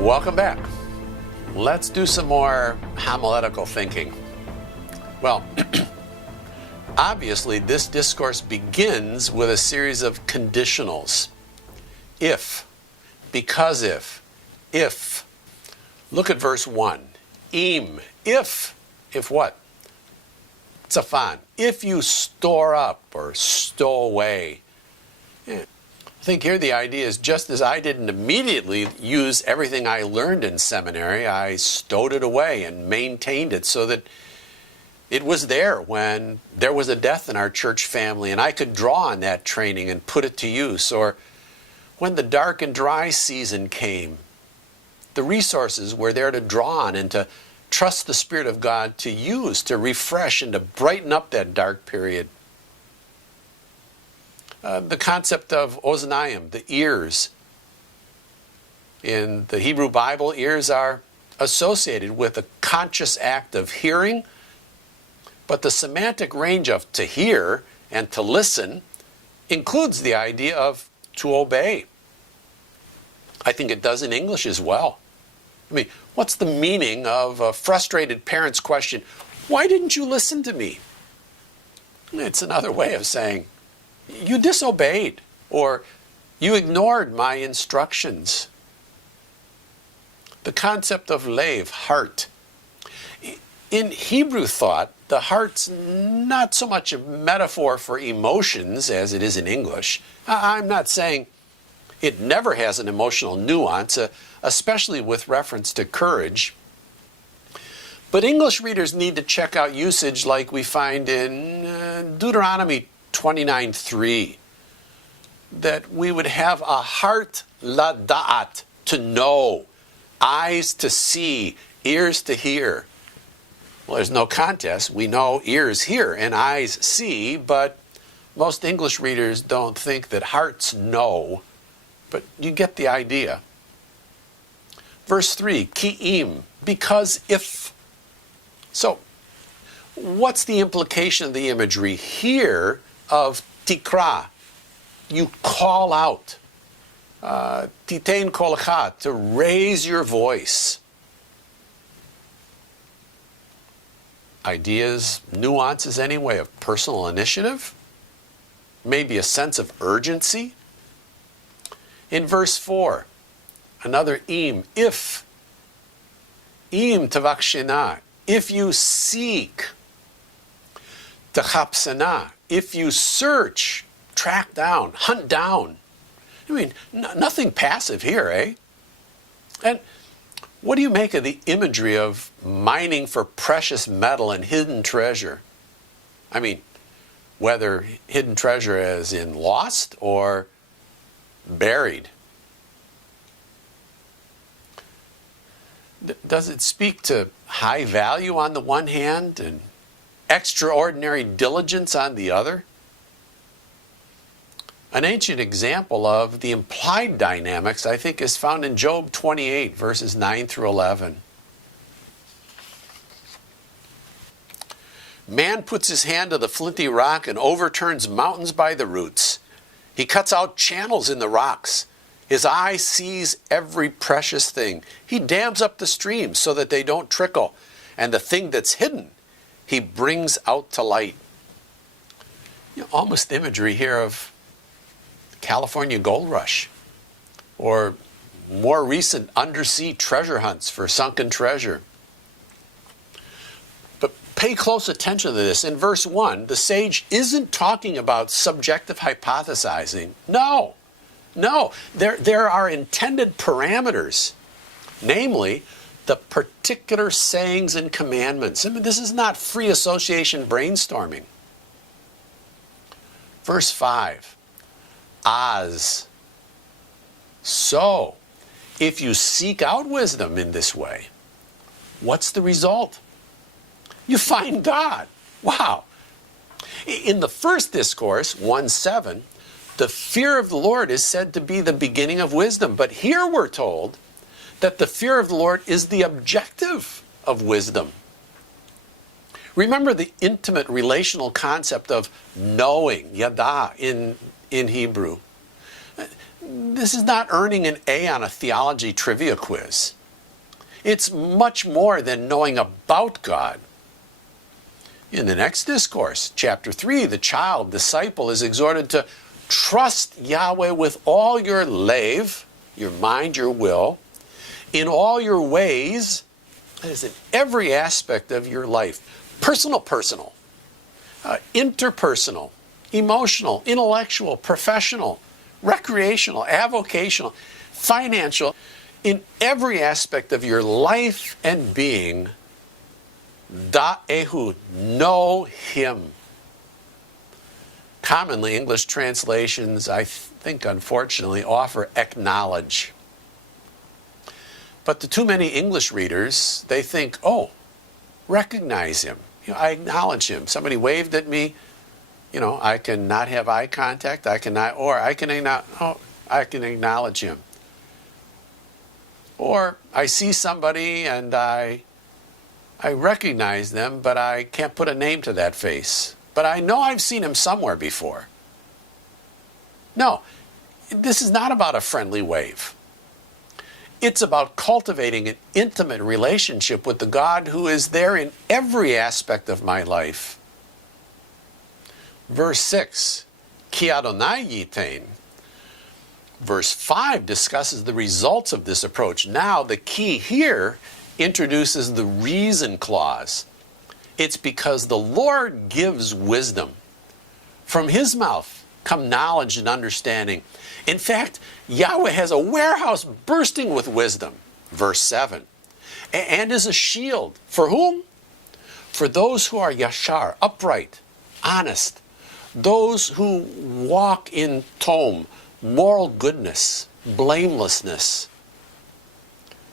Welcome back. Let's do some more homiletical thinking. Well, obviously this discourse begins with a series of conditionals. If, because if. Look at verse 1. Im, if what? Tzafan, if you store up or stow away. I think here the idea is just as I didn't immediately use everything I learned in seminary, I stowed it away and maintained it so that it was there when there was a death in our church family and I could draw on that training and put it to use. Or when the dark and dry season came, the resources were there to draw on and to trust the Spirit of God to use, to refresh and to brighten up that dark period. The concept of oznaim, the ears. In the Hebrew Bible, ears are associated with a conscious act of hearing, but the semantic range of to hear and to listen includes the idea of to obey. I think it does in English as well. I mean, what's the meaning of a frustrated parent's question, why didn't you listen to me? It's another way of saying, you disobeyed, or you ignored my instructions. The concept of lev, heart. In Hebrew thought, the heart's not so much a metaphor for emotions as it is in English. I'm not saying it never has an emotional nuance, especially with reference to courage. But English readers need to check out usage like we find in Deuteronomy 29:3, that we would have a heart lada'at, to know, eyes to see, ears to hear. Well, there's no contest. We know ears hear and eyes see, but most English readers don't think that hearts know. But you get the idea. Verse 3, ki'im, because if. So, what's the implication of the imagery here of tikra? You call out. Titein kolcha, to raise your voice. Ideas, nuances anyway, of personal initiative? Maybe a sense of urgency? In verse 4, another im, if. Im tavakshena, if you seek. Tachapsana, if you search, track down, hunt down. I mean, nothing passive here, eh? And what do you make of the imagery of mining for precious metal and hidden treasure? I mean, whether hidden treasure as in lost or buried. Does it speak to high value on the one hand and extraordinary diligence on the other? An ancient example of the implied dynamics, I think, is found in Job 28, verses 9 through 11. Man puts his hand to the flinty rock and overturns mountains by the roots. He cuts out channels in the rocks. His eye sees every precious thing. He dams up the streams so that they don't trickle. And the thing that's hidden, he brings out to light. Almost imagery here of California gold rush, or more recent undersea treasure hunts for sunken treasure. But pay close attention to this. In verse 1, the sage isn't talking about subjective hypothesizing. No. There are intended parameters, namely the particular sayings and commandments. I mean, this is not free association brainstorming. Verse 5. As. So, if you seek out wisdom in this way, what's the result? You find God. Wow. In the first discourse, 1:7, the fear of the Lord is said to be the beginning of wisdom. But here we're told that the fear of the Lord is the objective of wisdom. Remember the intimate relational concept of knowing, yada, in Hebrew. this is not earning an A on a theology trivia quiz. It's much more than knowing about God. In the next discourse, chapter 3, the child, disciple, is exhorted to trust Yahweh with all your lave, your mind, your will, in all your ways, that is in every aspect of your life. Personal, interpersonal, emotional, intellectual, professional, recreational, avocational, financial, in every aspect of your life and being. Da'ehu, know him. Commonly, English translations, I think unfortunately, offer acknowledge. But to too many English readers, they think, oh, recognize him. I acknowledge him. Somebody waved at me. I can not have eye contact. I can acknowledge him. Or I see somebody and I recognize them, but I can't put a name to that face. But I know I've seen him somewhere before. No, this is not about a friendly wave. It's about cultivating an intimate relationship with the God who is there in every aspect of my life. Verse 6, Ki Adonai yitain. Verse 5 discusses the results of this approach. Now, the key here introduces the reason clause. It's because the Lord gives wisdom. From his mouth come knowledge and understanding. In fact, Yahweh has a warehouse bursting with wisdom. Verse 7. And is a shield. For whom? For those who are yashar, upright, honest. Those who walk in tom, moral goodness, blamelessness.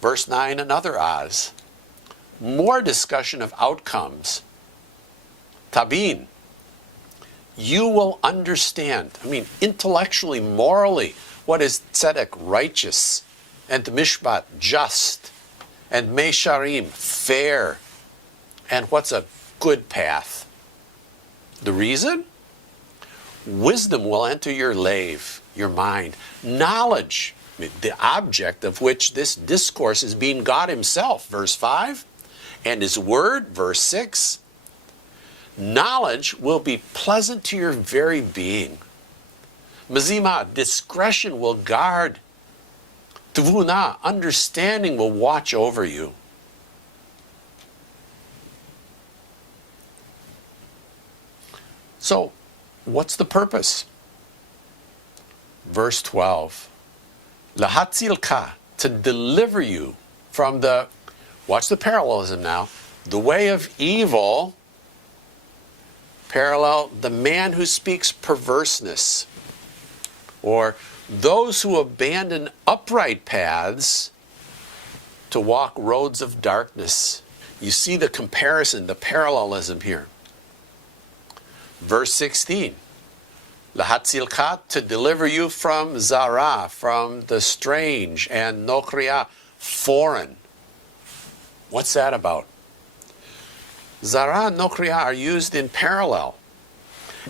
Verse 9, another Oz. More discussion of outcomes. Tabin. You will understand, intellectually, morally, what is tzedek, righteous, and mishpat, just, and mesharim, fair, and what's a good path. The reason? Wisdom will enter your lave, your mind. Knowledge, the object of which this discourse is being God himself, verse 5, and his word, verse 6. Knowledge will be pleasant to your very being. Mazima, discretion will guard. Tuvuna, understanding will watch over you. So, what's the purpose? Verse 12. Lahatzilka, to deliver you from the, watch the parallelism now, the way of evil. Parallel, the man who speaks perverseness, or those who abandon upright paths to walk roads of darkness. You see the comparison, the parallelism here. Verse 16, Lahatzilka, to deliver you from Zara, from the strange, and Nokriya, foreign. What's that about? Zara and Nokriya are used in parallel.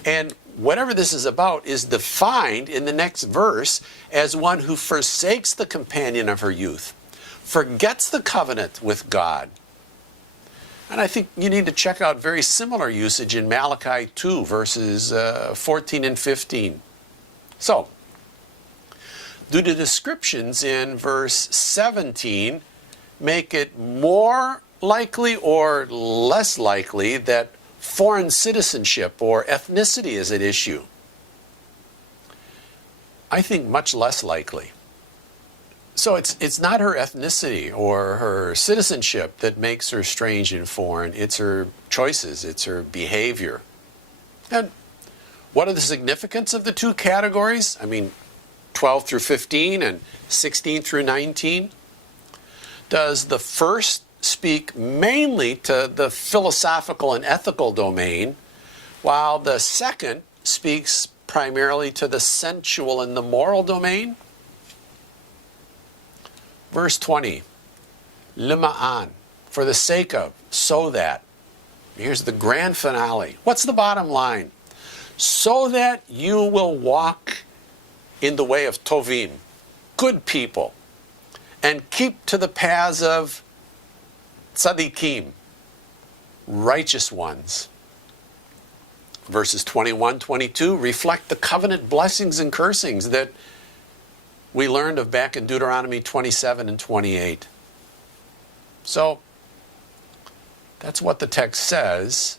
And whatever this is about is defined in the next verse as one who forsakes the companion of her youth, forgets the covenant with God. And I think you need to check out very similar usage in Malachi 2, verses 14 and 15. So, do the descriptions in verse 17 make it more likely or less likely that foreign citizenship or ethnicity is at issue? I think much less likely. So it's not her ethnicity or her citizenship that makes her strange and foreign. It's her choices. It's her behavior. And what are the significance of the two categories? 12 through 15 and 16 through 19. Does the first speak mainly to the philosophical and ethical domain, while the second speaks primarily to the sensual and the moral domain? Verse 20, Lima'an, for the sake of, so that. Here's the grand finale. What's the bottom line? So that you will walk in the way of tovim, good people, and keep to the paths of tzaddikim, righteous ones. Verses 21, 22 reflect the covenant blessings and cursings that we learned of back in Deuteronomy 27 and 28. So, that's what the text says.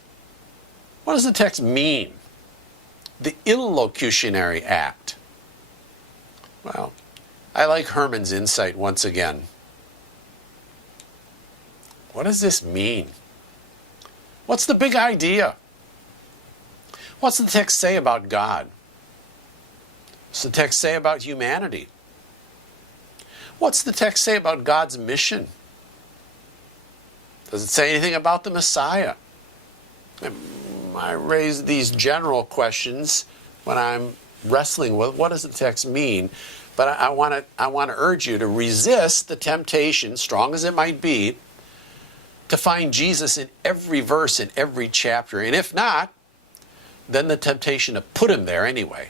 What does the text mean? The illocutionary act. Well, I like Herman's insight once again. What does this mean? What's the big idea? What's the text say about God? What's the text say about humanity? What's the text say about God's mission? Does it say anything about the Messiah? I raise these general questions when I'm wrestling with what does the text mean, but I want to urge you to resist the temptation, strong as it might be, to find Jesus in every verse in every chapter, and if not, then the temptation to put him there anyway.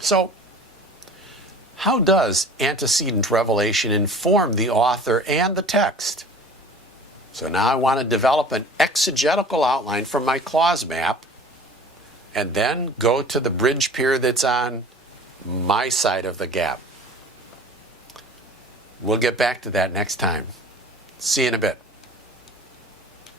So, how does antecedent revelation inform the author and the text? So now I want to develop an exegetical outline from my clause map and then go to the bridge pier that's on my side of the gap. We'll get back to that next time. See you in a bit.